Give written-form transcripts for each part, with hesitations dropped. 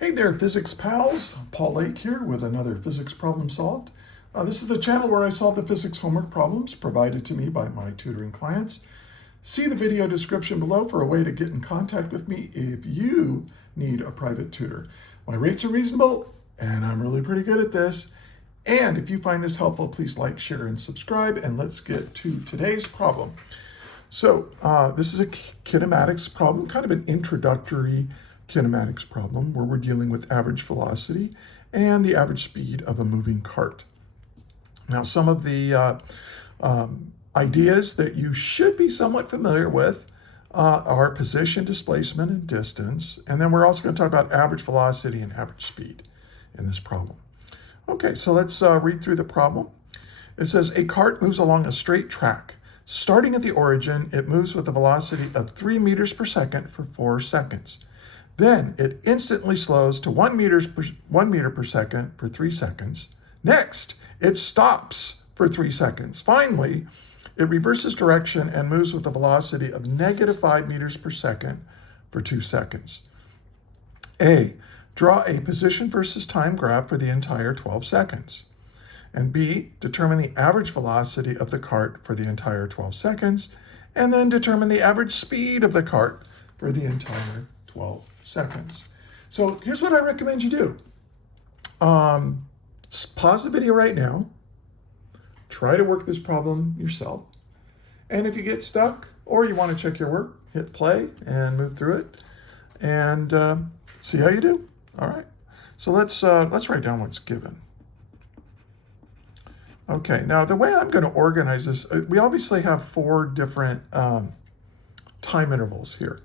Hey there, physics pals. Paul Lake here with another physics problem solved. This is the channel where I solve the physics homework problems provided to me by my tutoring clients. See the video description below for a way to get in contact with me if you need a private tutor. My rates are reasonable, and I'm really pretty good at this. And if you find this helpful, please like, share, and subscribe, and let's get to today's problem. So this is a kinematics problem, kind of an introductory kinematics problem where we're dealing with average velocity and the average speed of a moving cart. Now, some of the ideas that you should be somewhat familiar with are position, displacement, and distance. And then we're also going to talk about average velocity and average speed in this problem. Okay, so let's read through the problem. It says, a cart moves along a straight track. Starting at the origin, it moves with a velocity of 3 meters per second for 4 seconds. Then it instantly slows to 1 meter per second for 3 seconds. Next, it stops for 3 seconds. Finally, it reverses direction and moves with a velocity of -5 meters per second for 2 seconds. A, draw a position versus time graph for the entire 12 seconds. And B, determine the average velocity of the cart for the entire 12 seconds, and then determine the average speed of the cart for the entire 12 seconds. So here's what I recommend you do. Pause the video right now. Try to work this problem yourself. And if you get stuck or you want to check your work, hit play and move through it and see how you do. All right. So let's write down what's given. Okay, now the way I'm going to organize this, we obviously have 4 different time intervals here.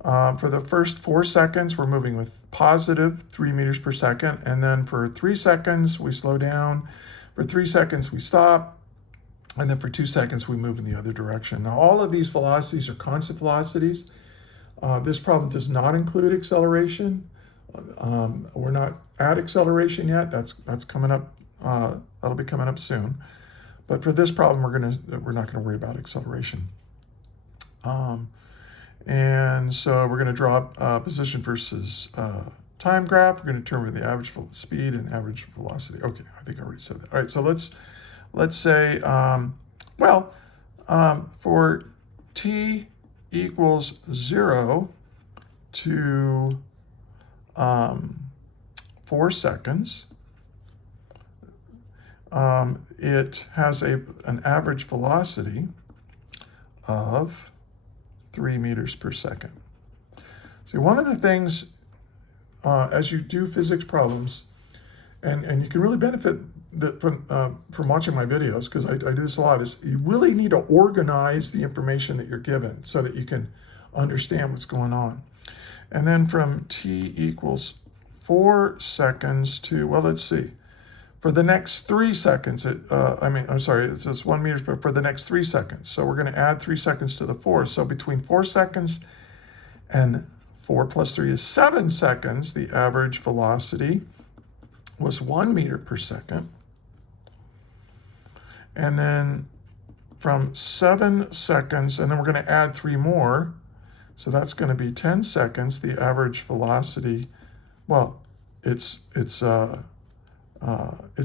For the first 4 seconds, we're moving with positive 3 meters per second. And then for 3 seconds, we slow down. For 3 seconds, we stop. And then for 2 seconds, we move in the other direction. Now, all of these velocities are constant velocities. This problem does not include acceleration. We're not at acceleration yet. That's coming up. That'll be coming up soon. But for this problem, we're not going to worry about acceleration. And so we're going to draw position versus time graph. We're going to determine the average speed and average velocity. Okay, I think I already said that. All right, so let's say, for t equals 0 to 4 seconds, it has an average velocity of 3 meters per second. See, one of the things as you do physics problems, and you can really benefit from watching my videos, because I do this a lot, is you really need to organize the information that you're given so that you can understand what's going on. And then from t equals 4 seconds to, well, let's see. For the next 3 seconds, it says 1 meter, but for the next 3 seconds. So we're going to add 3 seconds to the 4. So between 4 seconds and 4 plus 3 is 7 seconds. The average velocity was 1 meter per second. And then from 7 seconds, and then we're going to add 3 more. So that's going to be 10 seconds. The average velocity, well, it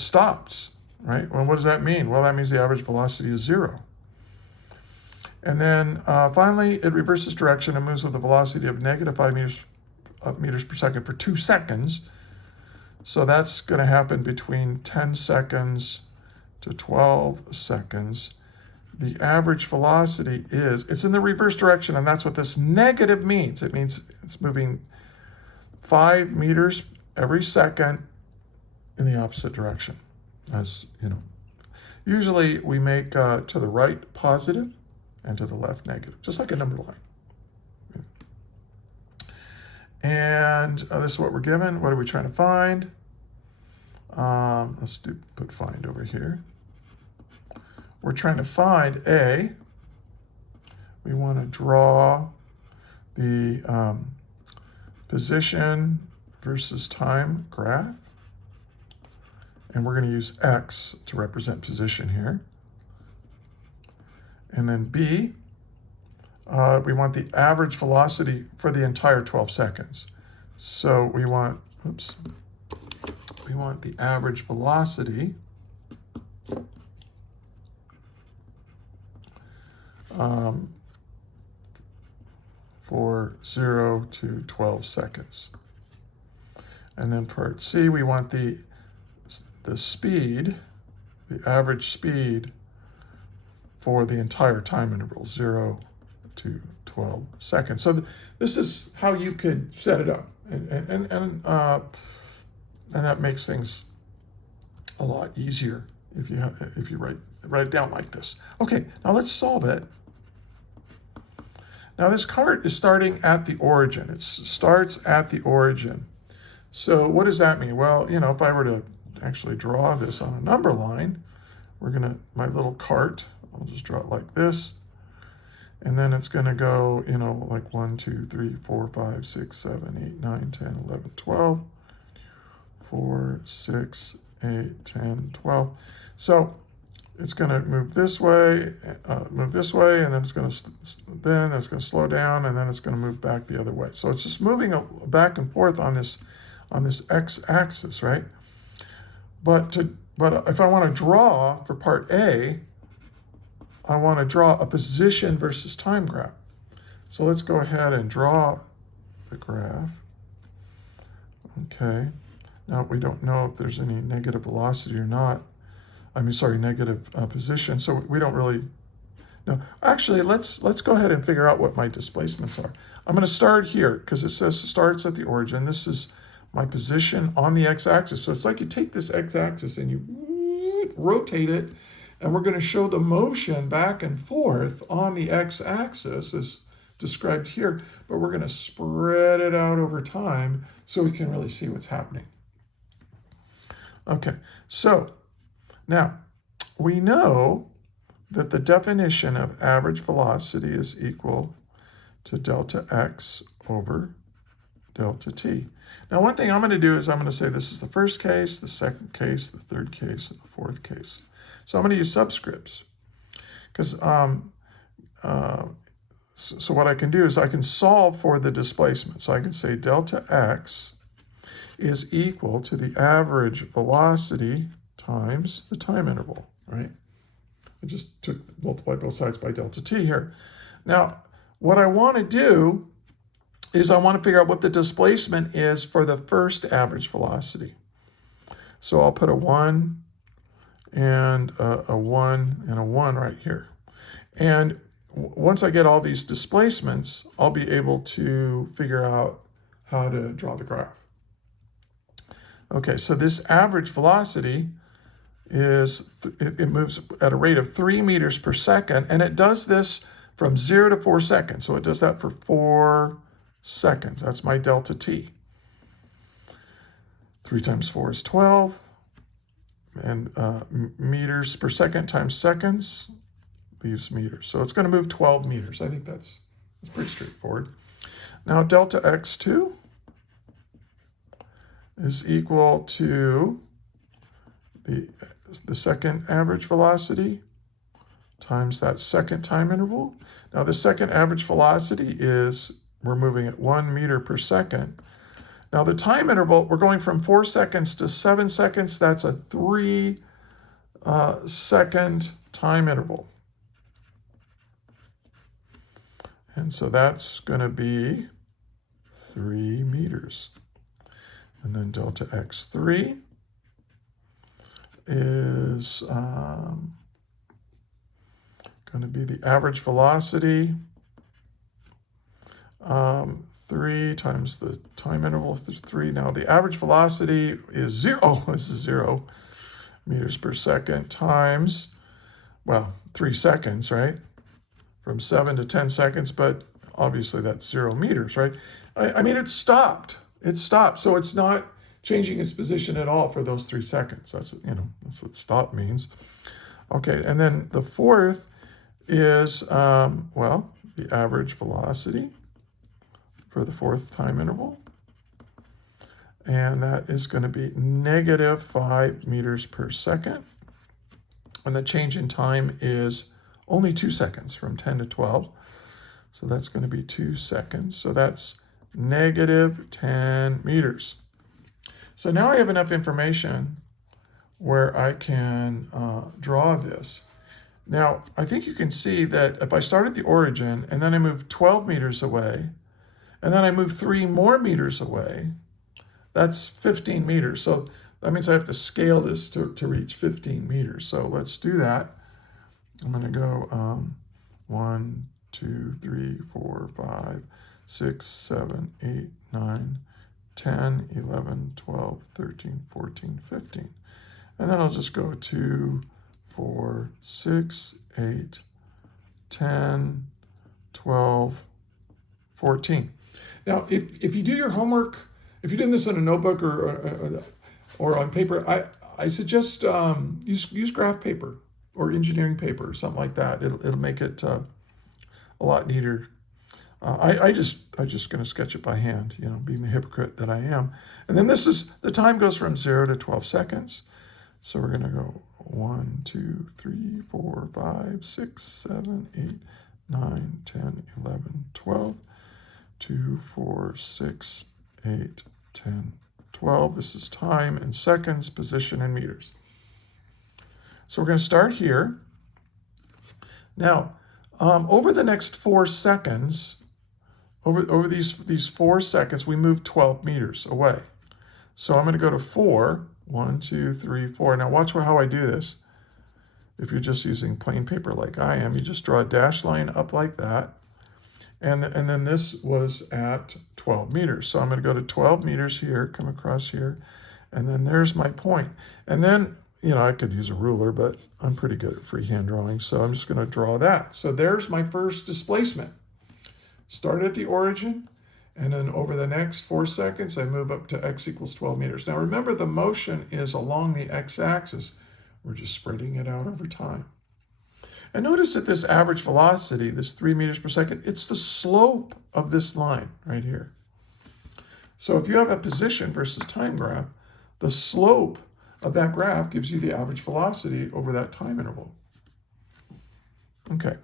stops, right? Well, what does that mean? Well, that means the average velocity is 0. And then finally, it reverses direction and moves with a velocity of -5 meters per second for 2 seconds. So that's going to happen between 10 seconds to 12 seconds. The average velocity it's in the reverse direction, and that's what this negative means. It means it's moving 5 meters every second in the opposite direction. As you know, usually we make to the right positive and to the left negative, just like a number line. And this is what we're given. What are we trying to find? Let's put find over here. We're trying to find A. We want to draw the position versus time graph. And we're going to use X to represent position here. And then B, we want the average velocity for the entire 12 seconds. So we want, oops, we want the average velocity for 0 to 12 seconds. And then part C, we want the speed, the average speed for the entire time interval, 0 to 12 seconds. So this is how you could set it up. And that makes things a lot easier if you write it down like this. Okay, now let's solve it. Now this cart is starting at the origin. It starts at the origin. So what does that mean? Well, you know, if I were to actually draw this on a number line, my little cart, I'll just draw it like this. And then it's gonna go, you know, like 1, 2, 3, 4, 5, 6, 7, 8, 9, 10, 11, 12, 4, 6, 8, 10, 12. So it's gonna move this way, and then it's gonna slow down, and then it's gonna move back the other way. So it's just moving back and forth on this x-axis, right? But if I want to draw for part A, I want to draw a position versus time graph. So let's go ahead and draw the graph. Okay. Now we don't know if there's any negative velocity or not. I mean, sorry, negative position. So we don't really know. Actually, let's go ahead and figure out what my displacements are. I'm going to start here because it says starts at the origin. This is my position on the x-axis. So it's like you take this x-axis and you rotate it, and we're going to show the motion back and forth on the x-axis as described here, but we're going to spread it out over time so we can really see what's happening. Okay, so now we know that the definition of average velocity is equal to delta x over delta t. Now, one thing I'm going to do is I'm going to say this is the first case, the second case, the third case, and the fourth case. So I'm going to use subscripts because so what I can do is I can solve for the displacement. So I can say delta x is equal to the average velocity times the time interval, right? I just multiplied both sides by delta t here. Now, what I want to do is I want to figure out what the displacement is for the first average velocity. So I'll put a 1 and a 1 and a 1 right here. And once I get all these displacements, I'll be able to figure out how to draw the graph. Okay, so this average velocity is, it moves at a rate of 3 meters per second, and it does this from 0 to 4 seconds. So it does that for 4 seconds. That's my delta t. 3 times 4 is 12. And meters per second times seconds leaves meters. So it's going to move 12 meters. I think that's pretty straightforward. Now delta x2 is equal to the second average velocity times that second time interval. Now the second average velocity is, we're moving at 1 meter per second. Now the time interval, we're going from 4 seconds to 7 seconds. That's a 3 second time interval. And so that's going to be 3 meters. And then delta x3 is going to be the average velocity, 3 times the time interval, 3. Now the average velocity is 0, oh, this is 0 meters per second times, well, 3 seconds, right? From 7 to 10 seconds, but obviously that's 0 meters, right? I mean, it stopped. It stopped, so it's not changing its position at all for those 3 seconds. That's, you know, that's what stop means. Okay, and then the fourth is, well, the average velocity for the fourth time interval. And that is going to be negative 5 meters per second. And the change in time is only 2 seconds, from 10 to 12. So that's going to be 2 seconds. So that's negative 10 meters. So now I have enough information where I can draw this. Now, I think you can see that if I start at the origin and then I move 12 meters away, and then I move 3 more meters away, that's 15 meters. So that means I have to scale this to reach 15 meters. So let's do that. I'm going to go 1, 2, 3, 4, 5, 6, 7, 8, 9, 10, 11, 12, 13, 14, 15. And then I'll just go 2, 4, 6, 8, 10, 12, 14. Now, if you do your homework, if you're doing this in a notebook or on paper, I suggest use graph paper or engineering paper or something like that. It'll make it a lot neater. I just going to sketch it by hand, being the hypocrite that I am. And then the time goes from 0 to 12 seconds. So we're going to go 1, 2, 3, 4, 5, 6, 7, 8, 9, 10, 11, 12, 2, 4, 6, 8, 10, 12. This is time in seconds, position in meters. So we're going to start here. Now, over the next 4 seconds, over these 4 seconds, we move 12 meters away. So I'm going to go to 4. 1, 2, 3, 4. Now watch how I do this. If you're just using plain paper like I am, you just draw a dashed line up like that. And then this was at 12 meters. So I'm going to go to 12 meters here, come across here, and then there's my point. And then, I could use a ruler, but I'm pretty good at freehand drawing, so I'm just going to draw that. So there's my first displacement. Start at the origin, and then over the next 4 seconds, I move up to x equals 12 meters. Now remember, the motion is along the x-axis. We're just spreading it out over time. And notice that this average velocity, this 3 meters per second, it's the slope of this line right here. So if you have a position versus time graph, the slope of that graph gives you the average velocity over that time interval. Okay.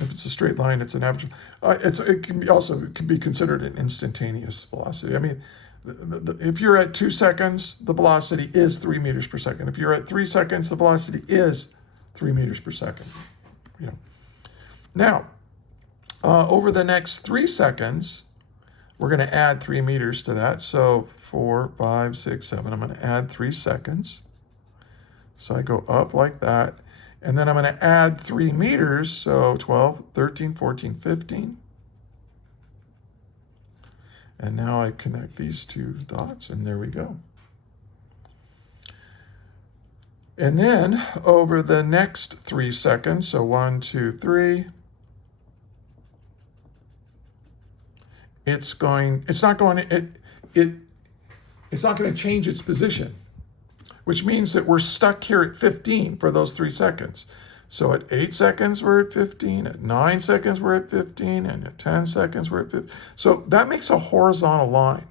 If it's a straight line, it's an average. It can be considered an instantaneous velocity. I mean, if you're at 2 seconds, the velocity is 3 meters per second. If you're at 3 seconds, the velocity is 3 meters per second. Now, over the next 3 seconds, we're going to add 3 meters to that. So 4, 5, 6, 7. I'm going to add 3 seconds. So I go up like that. And then I'm going to add 3 meters, so 12, 13, 14, 15. And now I connect these 2 dots, and there we go. And then over the next 3 seconds, so 1, 2, 3, it's not going to change its position, which means that we're stuck here at 15 for those 3 seconds. So at 8 seconds, we're at 15. At 9 seconds, we're at 15. And at 10 seconds, we're at 15. So that makes a horizontal line.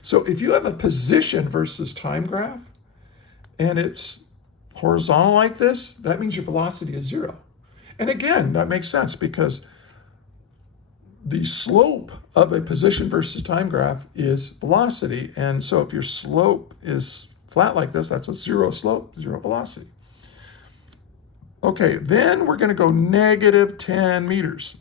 So if you have a position versus time graph, and it's horizontal like this, that means your velocity is 0. And again, that makes sense because the slope of a position versus time graph is velocity. And so if your slope is flat like this, that's a 0 slope, 0 velocity. Okay, then we're going to go negative 10 meters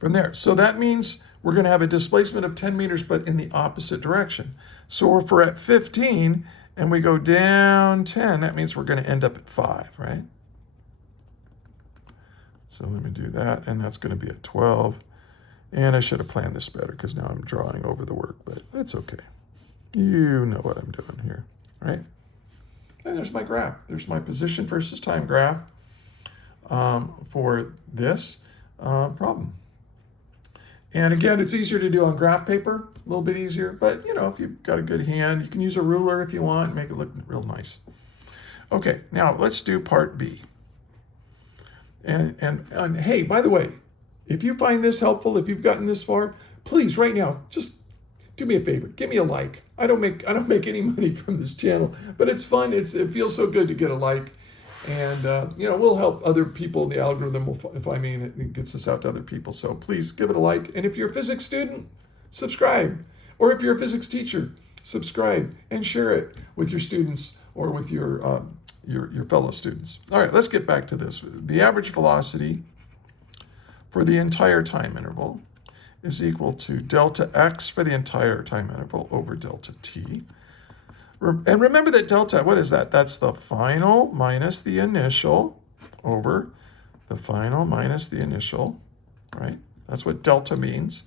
from there. So that means we're going to have a displacement of 10 meters, but in the opposite direction. So if we're at 15 and we go down 10, that means we're going to end up at 5, right? So let me do that, and that's going to be at 12. And I should have planned this better because now I'm drawing over the work, but that's okay. You know what I'm doing here, right? And there's my graph. There's my position versus time graph for this problem. And again, it's easier to do on graph paper, a little bit easier, but if you've got a good hand, you can use a ruler if you want and make it look real nice. Okay, now let's do part B. And hey, by the way, if you find this helpful, if you've gotten this far, please right now, just do me a favor, give me a like. I don't make any money from this channel, but it's fun. It feels so good to get a like, and we'll help other people. The algorithm will find me, and it gets us out to other people. So please give it a like. And if you're a physics student, subscribe. Or if you're a physics teacher, subscribe and share it with your students or with your fellow students. All right, let's get back to this. The average velocity for the entire time interval is equal to delta x for the entire time interval over delta t. And remember that delta, what is that? That's the final minus the initial over the final minus the initial, right? That's what delta means.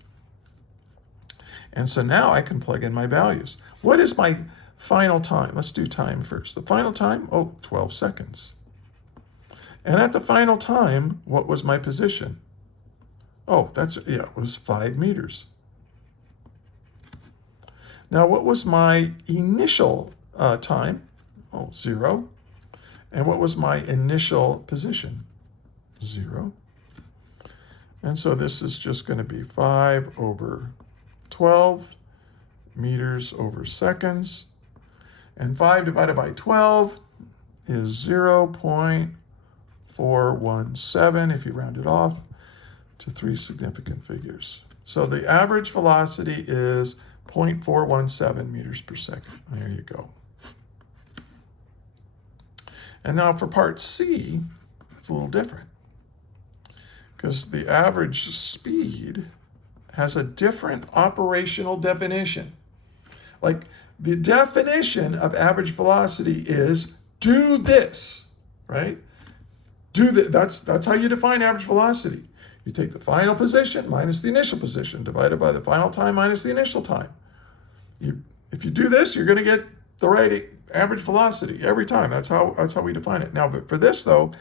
And so now I can plug in my values. What is my final time? Let's do time first. The final time, 12 seconds. And at the final time, what was my position? It was 5 meters. Now, what was my initial time? 0. And what was my initial position? 0. And so this is just going to be 5 over 12 meters over seconds. And 5 divided by 12 is 0.417 if you round it off to 3 significant figures. So the average velocity is 0.417 meters per second. There you go. And now for part C, it's a little different because the average speed has a different operational definition. Like the definition of average velocity is do this, right? Do that. That's how you define average velocity. You take the final position minus the initial position divided by the final time minus the initial time. If you do this, you're going to get the right average velocity every time. That's how we define it. Now, but for this though,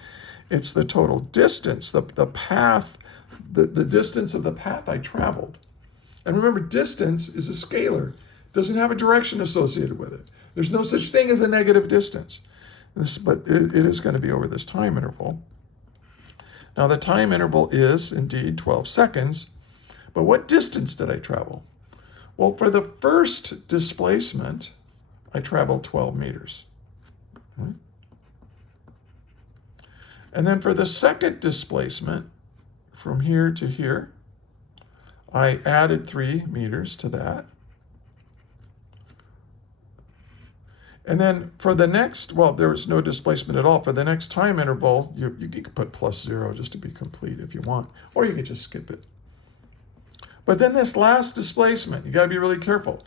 it's the total distance, the path, the distance of the path I traveled. And remember, distance is a scalar. It doesn't have a direction associated with it. There's no such thing as a negative distance. But it is going to be over this time interval. Now, the time interval is indeed 12 seconds. But what distance did I travel? Well, for the first displacement, I traveled 12 meters. And then for the second displacement, from here to here, I added 3 meters to that. And then for the next, well, there was no displacement at all. For the next time interval, you could put +0 just to be complete if you want, or you could just skip it. But then this last displacement, you got to be really careful.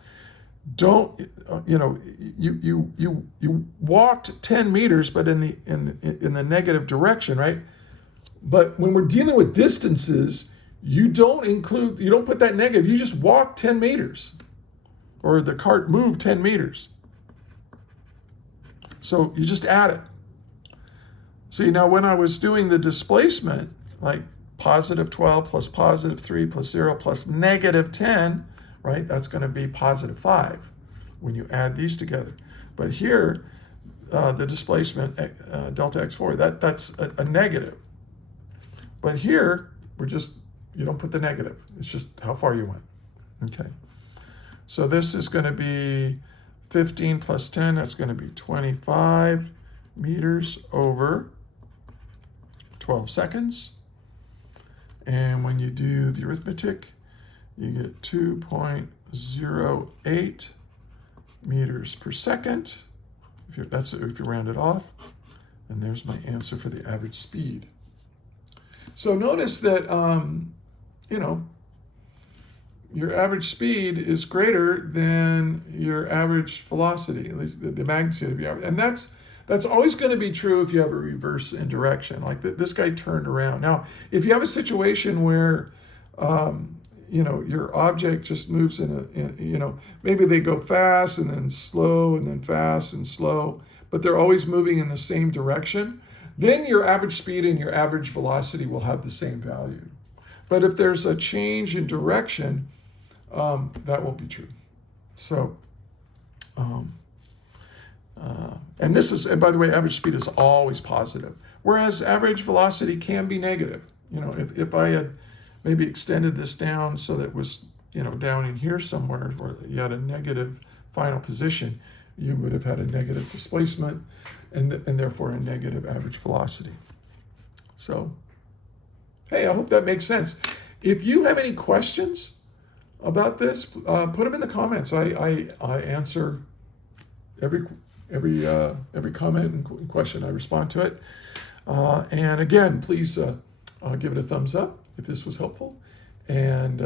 Don't, you walked 10 meters, but in the negative direction, right? But when we're dealing with distances, you don't put that negative. You just walk 10 meters, or the cart moved 10 meters. So you just add it. See, now when I was doing the displacement, like +12 plus +3 plus 0 plus -10, right? That's going to be +5 when you add these together. But here, the displacement, delta x4, that's a negative. But here, you don't put the negative. It's just how far you went. Okay. So this is going to be 15 plus 10, that's going to be 25 meters over 12 seconds. And when you do the arithmetic, you get 2.08 meters per second. If you round it off. And there's my answer for the average speed. So notice that, your average speed is greater than your average velocity, at least the magnitude of your average. And that's always going to be true if you have a reverse indirection. Like this guy turned around. Now, if you have a situation where, your object just moves maybe they go fast and then slow and then fast and slow, but they're always moving in the same direction, then your average speed and your average velocity will have the same value. But if there's a change in direction, that won't be true. So, and by the way, average speed is always positive, whereas average velocity can be negative. If I had maybe extended this down so that it was, down in here somewhere where you had a negative final position, you would have had a negative displacement and therefore a negative average velocity. So, hey, I hope that makes sense. If you have any questions about this, put them in the comments. I answer every comment and question. I respond to it. And again, please give it a thumbs up if this was helpful, and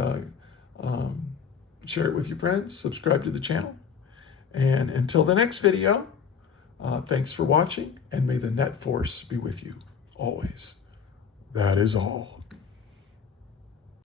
share it with your friends. Subscribe to the channel. And until the next video, thanks for watching, and may the net force be with you always. That is all.